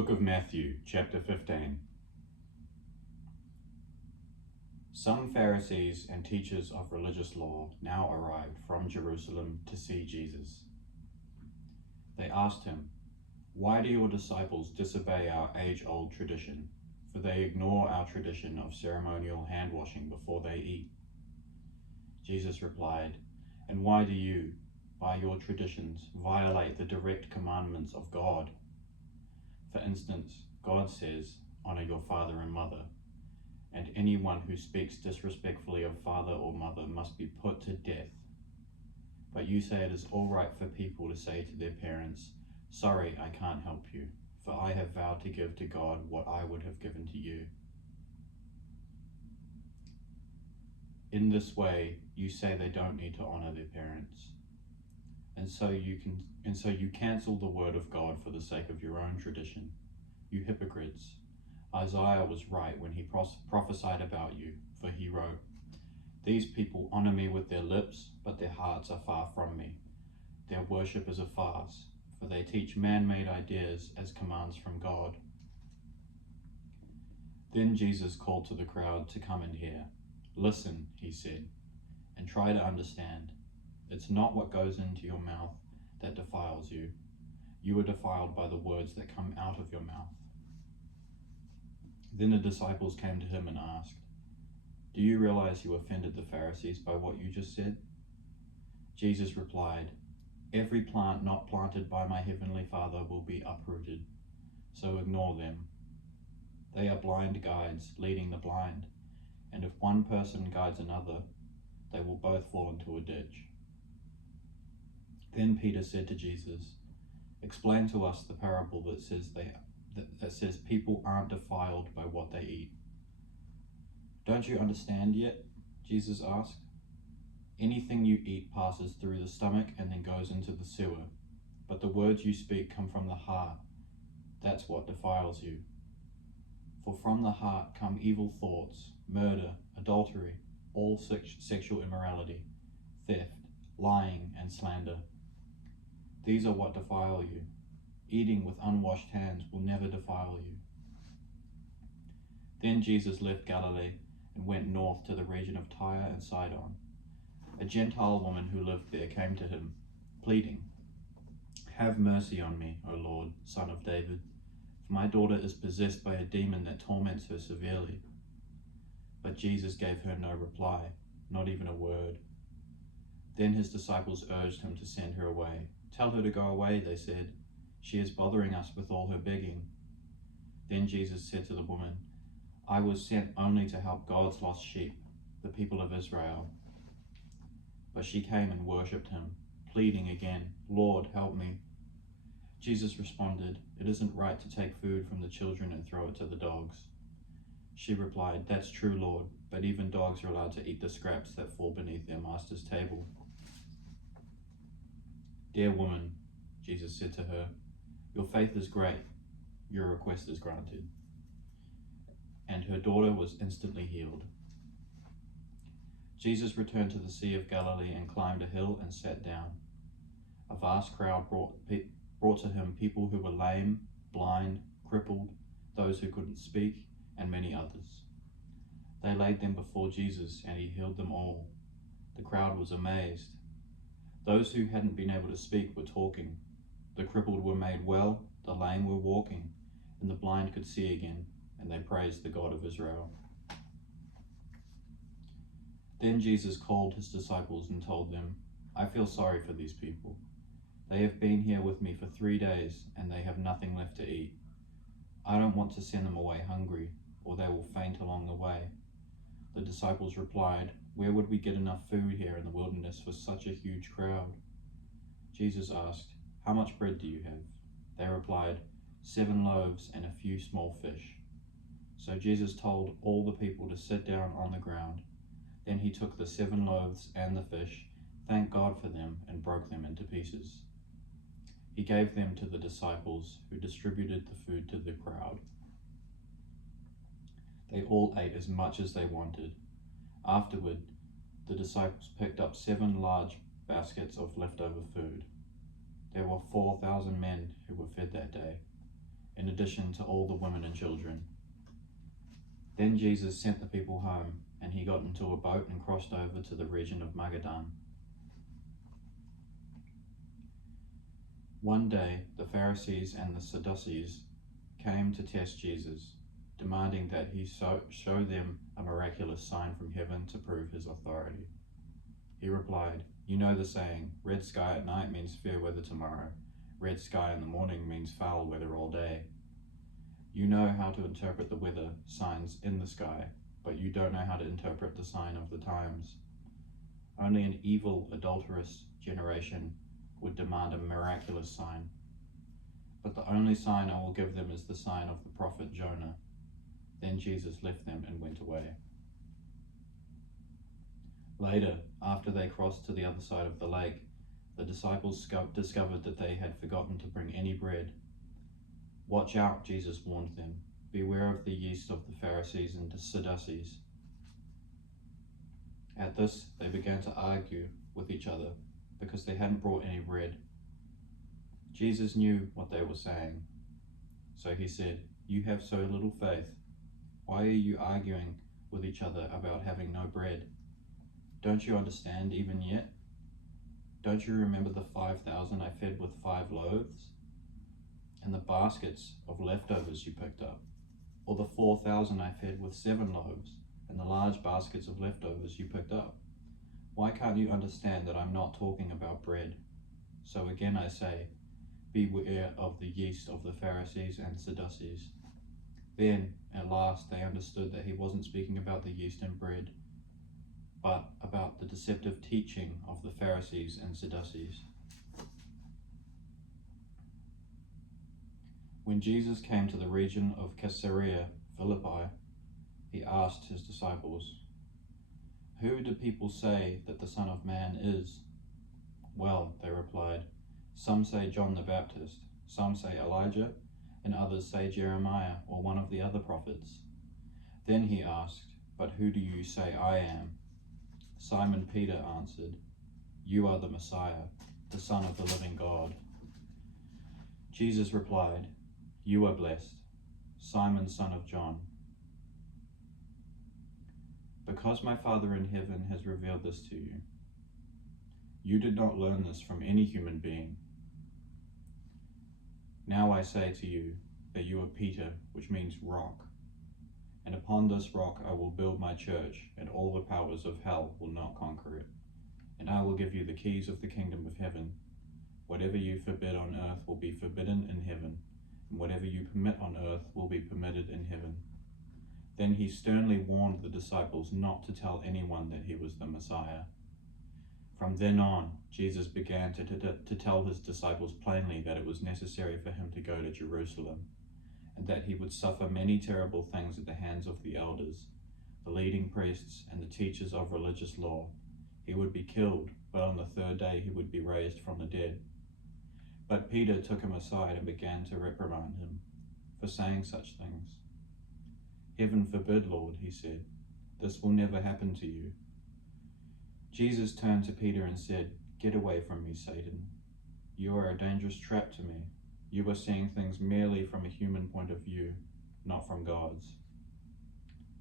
Book of Matthew, chapter 15. Some Pharisees and teachers of religious law now arrived from Jerusalem to see Jesus. They asked him, "Why do your disciples disobey our age-old tradition? For they ignore our tradition of ceremonial hand-washing before they eat." Jesus replied, "And why do you, by your traditions, violate the direct commandments of God? For instance, God says, 'Honor your father and mother,' and anyone who speaks disrespectfully of father or mother must be put to death. But you say it is all right for people to say to their parents, 'Sorry, I can't help you, for I have vowed to give to God what I would have given to you.' In this way, you say they don't need to honor their parents. And so you cancel the word of God for the sake of your own tradition. You hypocrites! Isaiah was right when he prophesied about you, for he wrote, 'These people honor me with their lips, but their hearts are far from me. Their worship is a farce, for they teach man-made ideas as commands from God.'" Then Jesus called to the crowd to come and hear. "Listen," he said, "and try to understand. It's not what goes into your mouth that defiles you. You are defiled by the words that come out of your mouth." Then the disciples came to him and asked, "Do you realize you offended the Pharisees by what you just said?" Jesus replied, "Every plant not planted by my heavenly Father will be uprooted, so ignore them. They are blind guides leading the blind, and if one person guides another, they will both fall into a ditch." Then Peter said to Jesus, "Explain to us the parable that says people aren't defiled by what they eat." "Don't you understand yet?" Jesus asked. "Anything you eat passes through the stomach and then goes into the sewer, but the words you speak come from the heart. That's what defiles you. For from the heart come evil thoughts, murder, adultery, all sexual immorality, theft, lying, and slander. These are what defile you. Eating with unwashed hands will never defile you." Then Jesus left Galilee and went north to the region of Tyre and Sidon. A Gentile woman who lived there came to him, pleading, "Have mercy on me, O Lord, Son of David, for my daughter is possessed by a demon that torments her severely." But Jesus gave her no reply, not even a word. Then his disciples urged him to send her away. "Tell her to go away," they said. "She is bothering us with all her begging." Then Jesus said to the woman, "I was sent only to help God's lost sheep, the people of Israel." But she came and worshipped him, pleading again, "Lord, help me." Jesus responded, "It isn't right to take food from the children and throw it to the dogs." She replied, "That's true, Lord, but even dogs are allowed to eat the scraps that fall beneath their master's table." "Dear woman," Jesus said to her, "your faith is great. Your request is granted." And her daughter was instantly healed. Jesus returned to the Sea of Galilee and climbed a hill and sat down. A vast crowd brought to him people who were lame, blind, crippled, those who couldn't speak, and many others. They laid them before Jesus, and he healed them all. The crowd was amazed. Those who hadn't been able to speak were talking. The crippled were made well, the lame were walking, and the blind could see again, and they praised the God of Israel. Then Jesus called his disciples and told them, "I feel sorry for these people. They have been here with me for 3 days, and they have nothing left to eat. I don't want to send them away hungry, or they will faint along the way." The disciples replied, "Where would we get enough food here in the wilderness for such a huge crowd?" Jesus asked, "How much bread do you have?" They replied, 7 loaves and a few small fish." So Jesus told all the people to sit down on the ground. Then he took the 7 loaves and the fish, thanked God for them, and broke them into pieces. He gave them to the disciples, who distributed the food to the crowd. They all ate as much as they wanted. Afterward, the disciples picked up 7 large baskets of leftover food. There were 4,000 men who were fed that day. in addition to all the women and children. Then Jesus sent the people home, and he got into a boat and crossed over to the region of Magadan. One day, the Pharisees and the Sadducees came to test Jesus, demanding that he show them a miraculous sign from heaven to prove his authority. He replied, "You know the saying, red sky at night means fair weather tomorrow. Red sky in the morning means foul weather all day. You know how to interpret the weather signs in the sky, but you don't know how to interpret the sign of the times. Only an evil, adulterous generation would demand a miraculous sign. But the only sign I will give them is the sign of the prophet Jonah." Then Jesus left them and went away. Later, after they crossed to the other side of the lake, the disciples discovered that they had forgotten to bring any bread. "Watch out," Jesus warned them. "Beware of the yeast of the Pharisees and the Sadducees." At this, they began to argue with each other because they hadn't brought any bread. Jesus knew what they were saying, so he said, "You have so little faith. Why are you arguing with each other about having no bread? Don't you understand even yet? Don't you remember the 5,000 I fed with 5 loaves? And the baskets of leftovers you picked up? Or the 4,000 I fed with 7 loaves, and the large baskets of leftovers you picked up? Why can't you understand that I'm not talking about bread? So again I say, beware of the yeast of the Pharisees and Sadducees." Then, at last, they understood that he wasn't speaking about the yeast and bread, but about the deceptive teaching of the Pharisees and Sadducees. When Jesus came to the region of Caesarea Philippi, he asked his disciples, "Who do people say that the Son of Man is?" "Well," they replied, "some say John the Baptist, some say Elijah, and others say Jeremiah or one of the other prophets." Then he asked, "But who do you say I am?" Simon Peter answered, "You are the Messiah, the Son of the living God." Jesus replied, "You are blessed, Simon, son of John, because my Father in heaven has revealed this to you. You did not learn this from any human being. Now I say to you that you are Peter, which means rock, and upon this rock I will build my church, and all the powers of hell will not conquer it. And I will give you the keys of the kingdom of heaven. Whatever you forbid on earth will be forbidden in heaven, and whatever you permit on earth will be permitted in heaven." Then he sternly warned the disciples not to tell anyone that he was the Messiah. From then on, Jesus began to tell his disciples plainly that it was necessary for him to go to Jerusalem, and that he would suffer many terrible things at the hands of the elders, the leading priests, and the teachers of religious law. He would be killed, but on the 3rd day he would be raised from the dead. But Peter took him aside and began to reprimand him for saying such things. "Heaven forbid, Lord," he said. "This will never happen to you." Jesus turned to Peter and said, "Get away from me, Satan. You are a dangerous trap to me. You are seeing things merely from a human point of view, not from God's."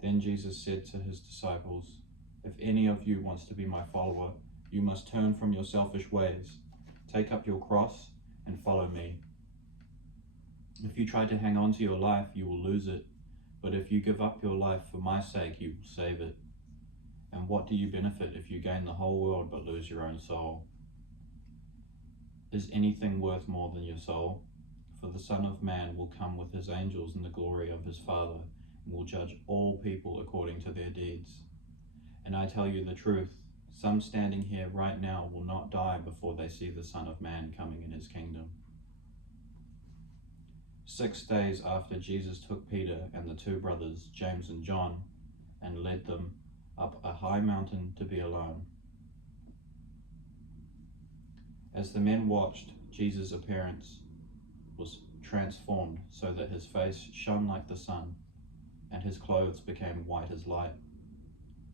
Then Jesus said to his disciples, "If any of you wants to be my follower, you must turn from your selfish ways, take up your cross, and follow me. If you try to hang on to your life, you will lose it. But if you give up your life for my sake, you will save it. And what do you benefit if you gain the whole world but lose your own soul? Is anything worth more than your soul? For the Son of Man will come with his angels in the glory of his Father, and will judge all people according to their deeds. And I tell you the truth, some standing here right now will not die before they see the Son of Man coming in his kingdom." 6 days after, Jesus took Peter and the 2 brothers, James and John, and led them up a high mountain to be alone. As the men watched, Jesus' appearance was transformed so that his face shone like the sun, and his clothes became white as light.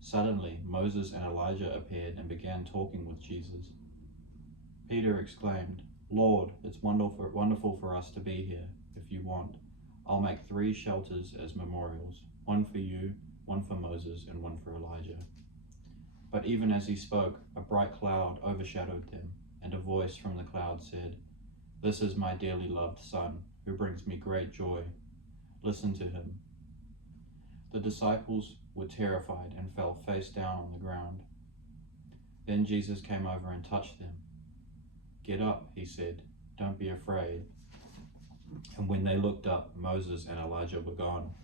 Suddenly, Moses and Elijah appeared and began talking with Jesus. Peter exclaimed, "Lord, it's wonderful for us to be here. If if you want. I'll make 3 shelters as memorials, one for you, one for Moses, and one for Elijah." But even as he spoke, a bright cloud overshadowed them, and a voice from the cloud said, "This is my dearly loved Son, who brings me great joy. Listen to him." The disciples were terrified and fell face down on the ground. Then Jesus came over and touched them. "Get up," he said. "Don't be afraid." And when they looked up, Moses and Elijah were gone,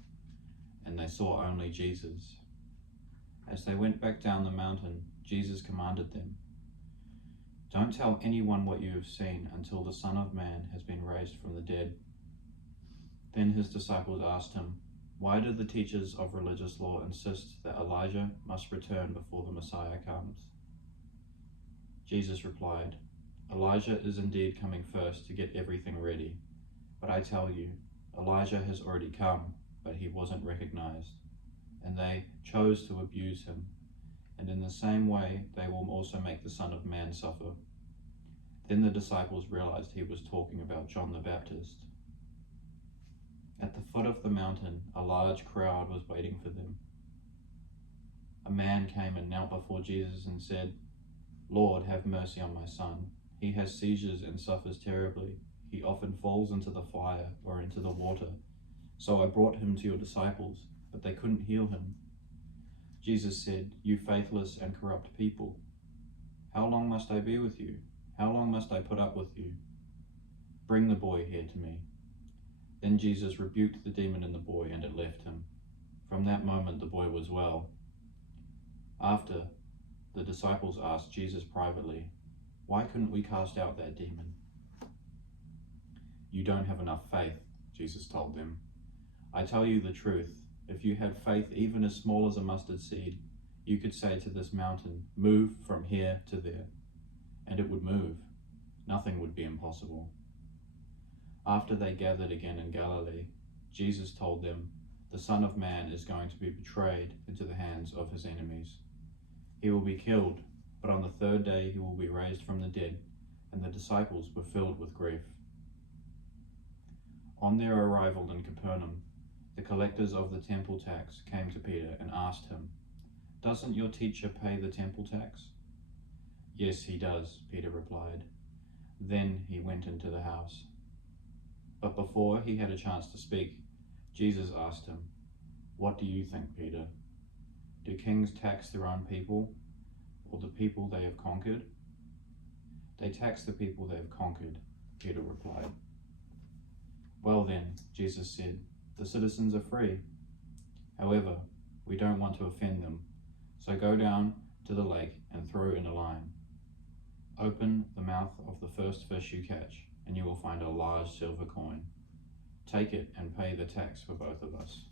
and they saw only Jesus. As they went back down the mountain, Jesus commanded them, "Don't tell anyone what you have seen until the Son of Man has been raised from the dead." Then his disciples asked him, "Why do the teachers of religious law insist that Elijah must return before the Messiah comes?" Jesus replied, "Elijah is indeed coming first to get everything ready. But I tell you, Elijah has already come, but he wasn't recognized, and they chose to abuse him. And in the same way, they will also make the Son of Man suffer." Then the disciples realized he was talking about John the Baptist. At the foot of the mountain, a large crowd was waiting for them. A man came and knelt before Jesus and said, "Lord, have mercy on my son. He has seizures and suffers terribly. He often falls into the fire or into the water. So I brought him to your disciples, but they couldn't heal him." Jesus said, "You faithless and corrupt people. How long must I be with you? How long must I put up with you? Bring the boy here to me." Then Jesus rebuked the demon in the boy, and it left him. From that moment the boy was well. After, the disciples asked Jesus privately, "Why couldn't we cast out that demon?" "You don't have enough faith," Jesus told them. "I tell you the truth, if you had faith even as small as a mustard seed, you could say to this mountain, 'Move from here to there,' and it would move. Nothing would be impossible." After they gathered again in Galilee, Jesus told them, "The Son of Man is going to be betrayed into the hands of his enemies. He will be killed, but on the 3rd day he will be raised from the dead." And the disciples were filled with grief. On their arrival in Capernaum, the collectors of the temple tax came to Peter and asked him, "Doesn't your teacher pay the temple tax?" "Yes, he does," Peter replied. Then he went into the house. But before he had a chance to speak, Jesus asked him, "What do you think, Peter? Do kings tax their own people, or the people they have conquered?" "They tax the people they have conquered," Peter replied. "Well then," Jesus said, "the citizens are free. However, we don't want to offend them, so go down to the lake and throw in a line. Open the mouth of the first fish you catch, and you will find a large silver coin. Take it and pay the tax for both of us."